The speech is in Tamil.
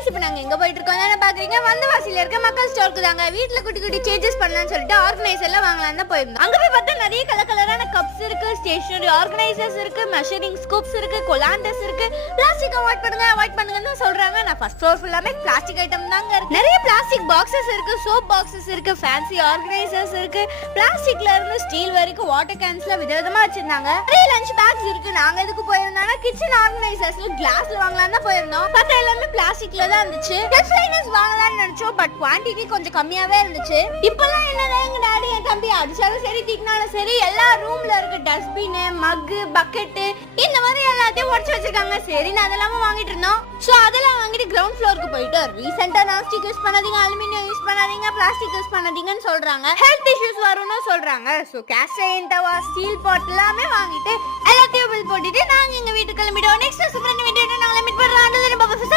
गाइस இப்போ நாங்க எங்க போயிட்டு இருக்கோம் தான பாக்குறீங்க வந்தவாசில இருக்க மக்கள் ஸ்டோருக்கு தாங்க வீட்ல குட்டி குட்டி சேஞ்சஸ் பண்ணலாம்னு சொல்லிட்டு ஆர்கனைசர்ல வாங்கலாம்னு தான் போயிருந்தோம் அங்க போய் பார்த்தா நிறைய கலரான கப்ஸ் இருக்கு ஸ்டேஷனரி ஆர்கனைசர்ஸ் இருக்கு மெஷரிங் ஸ்கூப்ஸ் இருக்கு கொலாண்டர்ஸ் இருக்கு பிளாஸ்டிக் அவாய்ட் பண்ணுங்கன்னு சொல்றாங்க நான் ஃபர்ஸ்ட் ஃப்ளோர் ஃபுல்லாமே பிளாஸ்டிக் ஐட்டம் தாங்க இருக்கு நிறைய பிளாஸ்டிக் பாக்ஸஸ் இருக்கு சோப் பாக்ஸஸ் இருக்கு ஃபேன்சி ஆர்கனைசர்ஸ் இருக்கு பிளாஸ்டிக்ல இருந்து ஸ்டீல் வரைக்கும் வாட்டர் கேன்ஸ்ல விதவிதமா வச்சிருந்தாங்க நிறைய லஞ்ச் பேக்ஸ் இருக்கு நாங்க எதுக்கு போயிருந்தோம்னா கிச்சன் ஆர்கனைசர்ஸ்ல கிளாஸ்ல வாங்கலாம்னு தான் போயிருந்தோம் பார்த்தா எல்லாமே பிளாஸ்டிக்ல தான் இருந்துச்சு கிளச் லைனர்ஸ் வாங்கலாம்னு நினைச்சோம் பட் குவாண்டிட்டி கொஞ்சம் கம்மியாவே இருந்துச்சு இப்பலாம் என்னதான் எங்க டாடி என் தம்பி அடிச்சாலும் சரி திட்டினாலும் சரி எல்லா ரூம்ல இருக்க டஸ்ட்பின் மக்கு பக்கெட் இந்த மாதிரி எல்லாத்தையும் உடைச்சு வச்சிருக்காங்க சரி நான் அதெல்லாம் வாங்கிட்டு இருந்தோம் சோ அதெல்லாம் வாங்கிட்டு கிரவுண்ட் ஃப்ளோருக்கு போயிட்டு ரீசெண்டா நான்ஸ்டிக் யூஸ் பண்ணாதீங்க அலுமினியம் யூஸ் பண்ணாதீங்க பிளாஸ்டிக் யூஸ் பண்ணாதீங்கன்னு சொல்றாங்க ஹெல்த் இஷ்யூஸ் வரும்னு சொல்றாங்க சோ கேஸ்ட் அயர்ன் தவா ஸ்டீல் பாட் எல்லாமே வாங்கிட்டு எல்லாத்தையும் பில் போட்டுட்டு நாங்க எங்க வீட்டுக்கு கிளம்பிட்டோம் நெக்ஸ்ட் சூப்பரான வீடியோல நாங்க மீட் பண்றோம்